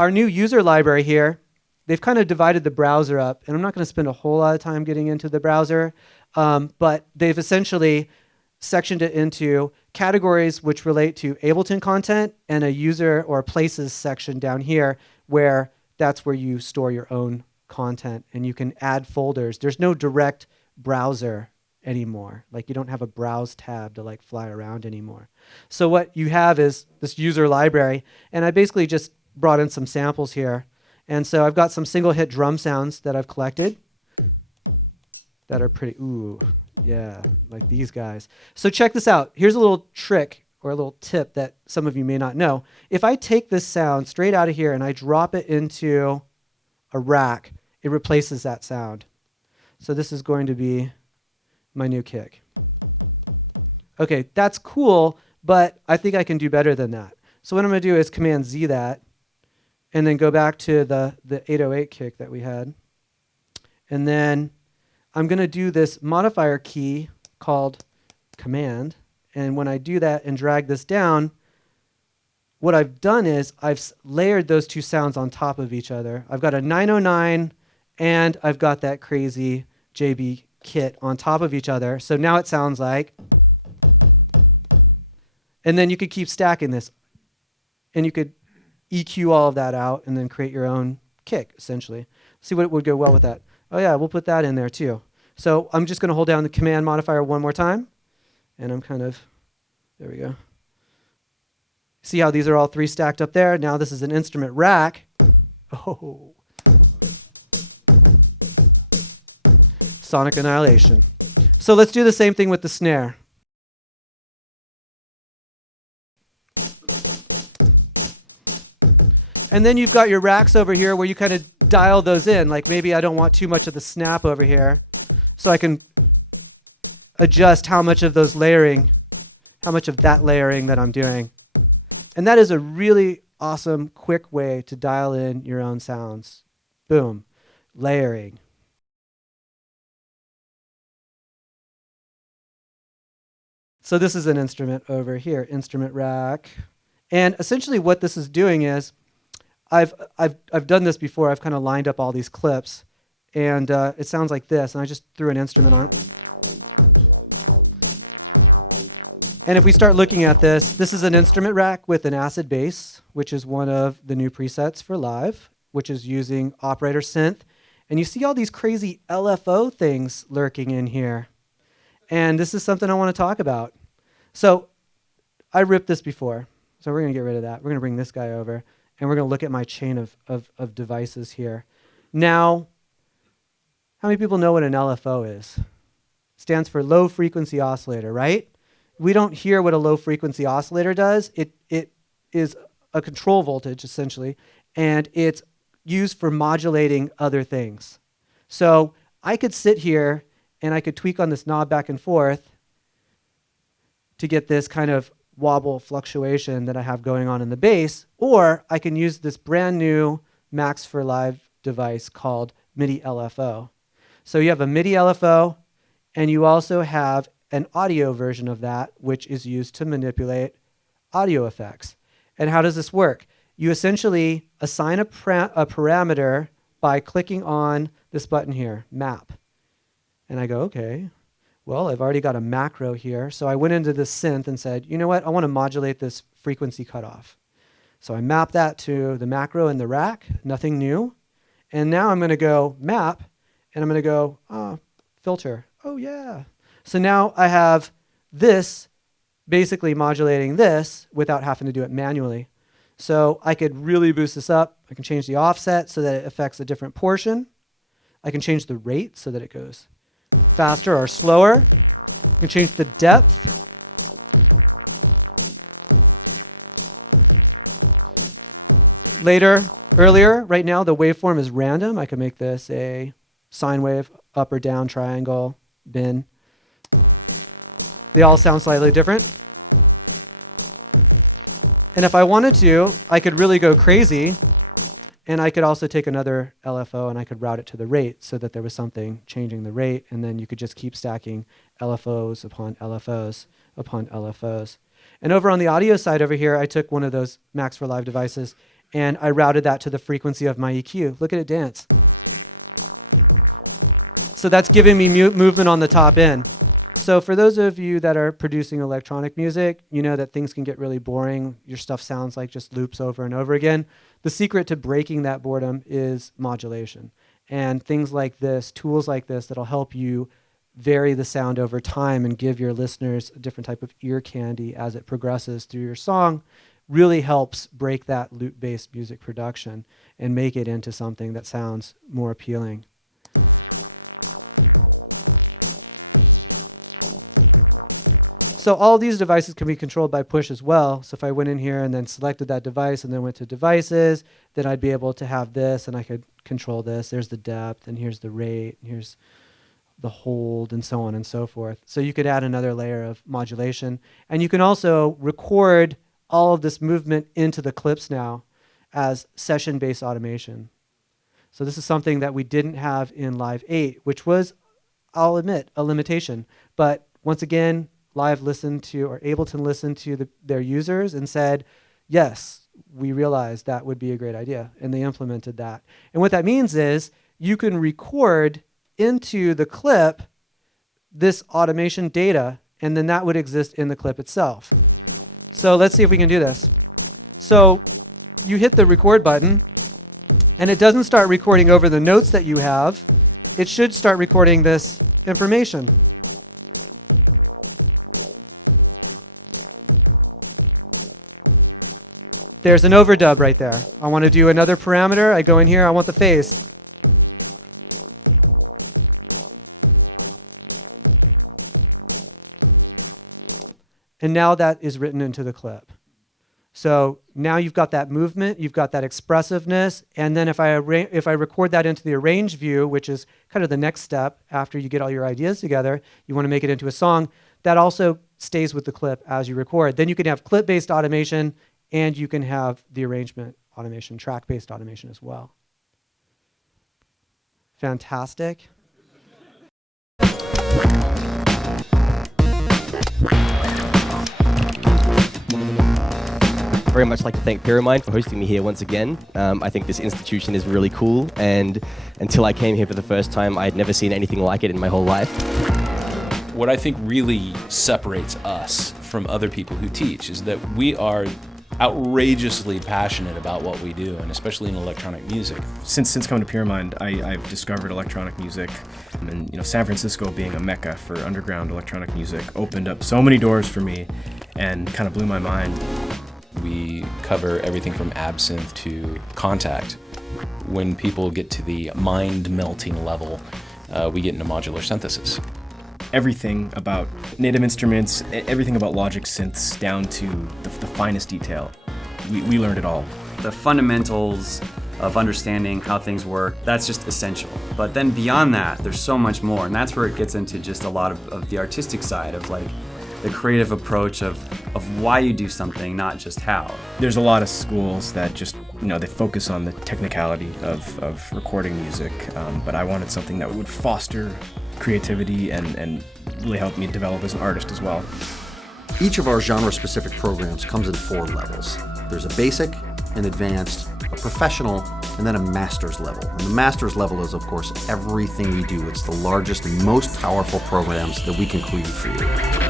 our new user library here, they've kind of divided the browser up, and I'm not going to spend a whole lot of time getting into the browser, but they've essentially sectioned it into categories which relate to Ableton content and a user or places section down here where that's where you store your own content and you can add folders. There's no direct browser anymore. Like you don't have a browse tab to like fly around anymore. So what you have is this user library, and I basically just brought in some samples here. And so I've got some single hit drum sounds that I've collected that are pretty, ooh, yeah, like these guys. So check this out. Here's a little trick or a little tip that some of you may not know. If I take this sound straight out of here and I drop it into a rack, it replaces that sound. So this is going to be my new kick. Okay, that's cool, but I think I can do better than that. So what I'm going to do is Command Z that, and then go back to the 808 kick that we had. And then I'm going to do this modifier key called Command. And when I do that and drag this down, what I've done is I've layered those two sounds on top of each other. I've got a 909 and I've got that crazy JB kit on top of each other. So now it sounds like, and then you could keep stacking this and you could EQ all of that out and then create your own kick essentially. See what would go well with that. Oh yeah, we'll put that in there too. So I'm just going to hold down the Command modifier one more time. And I'm kind of, there we go. See how these are all three stacked up there? Now this is an instrument rack. Oh. Sonic annihilation. So let's do the same thing with the snare. And then you've got your racks over here where you kind of dial those in. Like maybe I don't want too much of the snap over here. So I can adjust how much of those layering, how much of that layering that I'm doing. And that is a really awesome, quick way to dial in your own sounds. Boom, layering. So this is an instrument over here, instrument rack. And essentially what this is doing is, I've done this before. I've kind of lined up all these clips. And it sounds like this. And I just threw an instrument on it. And if we start looking at this, this is an instrument rack with an acid bass, which is one of the new presets for live, which is using operator synth. And you see all these crazy LFO things lurking in here. And this is something I want to talk about. So I ripped this before. So we're going to get rid of that. We're going to bring this guy over. And we're going to look at my chain of devices here. Now, how many people know what an LFO is? Stands for low frequency oscillator, right? We don't hear what a low frequency oscillator does. It is a control voltage, essentially, and it's used for modulating other things. So I could sit here and I could tweak on this knob back and forth to get this kind of wobble fluctuation that I have going on in the bass, or I can use this brand new Max for Live device called Midi Lfo. So you have a Midi Lfo, and you also have an audio version of that, which is used to manipulate audio effects. And how does this work? You essentially assign a parameter by clicking on this button here, map. And I go, okay, well, I've already got a macro here. So I went into this synth and said, you know what? I want to modulate this frequency cutoff. So I map that to the macro in the rack, nothing new. And now I'm going to go map, and I'm going to go filter. Oh, yeah. So now I have this basically modulating this without having to do it manually. So I could really boost this up. I can change the offset so that it affects a different portion. I can change the rate so that it goes faster or slower. I can change the depth. Earlier, right now, the waveform is random. I can make this a sine wave, up or down, triangle, bin. They all sound slightly different. And if I wanted to, I could really go crazy. And I could also take another LFO and I could route it to the rate so that there was something changing the rate. And then you could just keep stacking LFOs upon LFOs upon LFOs. And over on the audio side over here, I took one of those Max for Live devices and I routed that to the frequency of my EQ. Look at it dance. So that's giving me movement on the top end. So for those of you that are producing electronic music, you know that things can get really boring. Your stuff sounds like just loops over and over again. The secret to breaking that boredom is modulation. And things like this, tools like this, that'll help you vary the sound over time and give your listeners a different type of ear candy as it progresses through your song, really helps break that loop-based music production and make it into something that sounds more appealing. So all these devices can be controlled by push as well. So if I went in here and then selected that device and then went to devices, then I'd be able to have this and I could control this. There's the depth and here's the rate and here's the hold and so on and so forth. So you could add another layer of modulation. And you can also record all of this movement into the clips now as session-based automation. So this is something that we didn't have in Live 8, which was, I'll admit, a limitation. But once again, Live listened to, or Ableton listened to their users and said, yes, we realized that would be a great idea. And they implemented that. And what that means is you can record into the clip this automation data, and then that would exist in the clip itself. So let's see if we can do this. So you hit the record button, and it doesn't start recording over the notes that you have. It should start recording this information. There's an overdub right there. I want to do another parameter. I go in here. I want the phase. And now that is written into the clip. So now you've got that movement, you've got that expressiveness, and then if I record that into the arrange view, which is kind of the next step after you get all your ideas together, you want to make it into a song, that also stays with the clip as you record. Then you can have clip-based automation, and you can have the arrangement automation, track-based automation as well. Fantastic. Very much like to thank Pyramind for hosting me here once again. I think this institution is really cool, and until I came here for the first time, I had never seen anything like it in my whole life. What I think really separates us from other people who teach is that we are outrageously passionate about what we do, and especially in electronic music. Since coming to Pyramind, I've discovered electronic music, and San Francisco being a mecca for underground electronic music opened up so many doors for me and kind of blew my mind. We cover everything from absinthe to contact. When people get to the mind-melting level, we get into modular synthesis. Everything about native instruments, everything about Logic synths down to the finest detail. We learned it all. The fundamentals of understanding how things work, that's just essential. But then beyond that, there's so much more, and that's where it gets into just a lot of the artistic side of like the creative approach of why you do something, not just how. There's a lot of schools that just, they focus on the technicality of recording music, but I wanted something that would foster creativity and really help me develop as an artist as well. Each of our genre-specific programs comes in 4 levels. There's a basic, an advanced, a professional, and then a master's level. And the master's level is, of course, everything we do. It's the largest and most powerful programs that we can create for you.